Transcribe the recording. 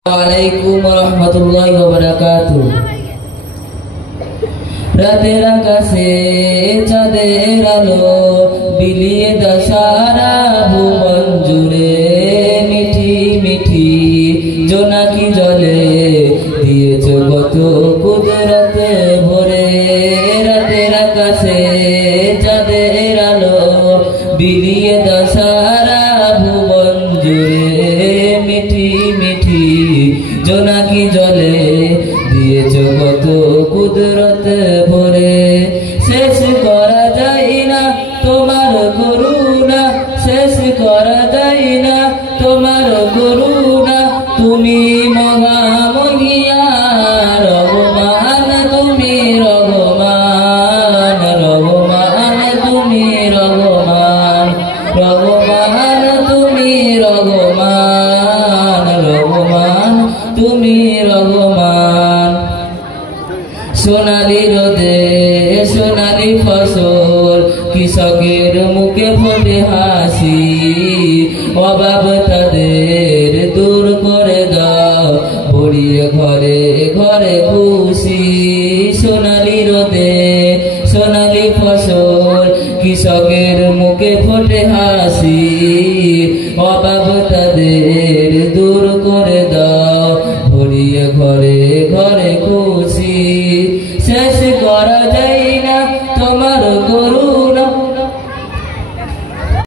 Assalamualaikum warahmatullahi wabarakatuh. রাতের আকাশে চাঁদের আলো বিলিয়ে দাও সারা ভুবন জুড়ে, মিঠি মিঠি জোনাকি জলে দিয়েছ কত কুদরতে ভরে। রাতের আকাশে চাঁদের আলো বিলিয়ে দাও সারা ভুবন জুড়ে, মিঠি মিঠি জোনাকি জলে দিয়েছ কত কুদরতে ভরে। শেষ করা যায় না তোমার করুণা, শেষ করা যায় না তোমার করুণা। তুমি মহামহিয়ান রহমান, তুমি রহমান রহমান, তুমি রহমান রহমান, তুমি রহমান রহমান, তুমি রহমান। সোনালি রোদে সোনালি ফসল কৃষকের মুখে ফোটে হাসি, অভাব তাদের দূর করে দাও ভরিয়ে ঘরে ঘরে খুশি। সোনালি রোদে সোনালি ফসল কৃষকের মুখে ফোটে হাসি, অভাব তাদের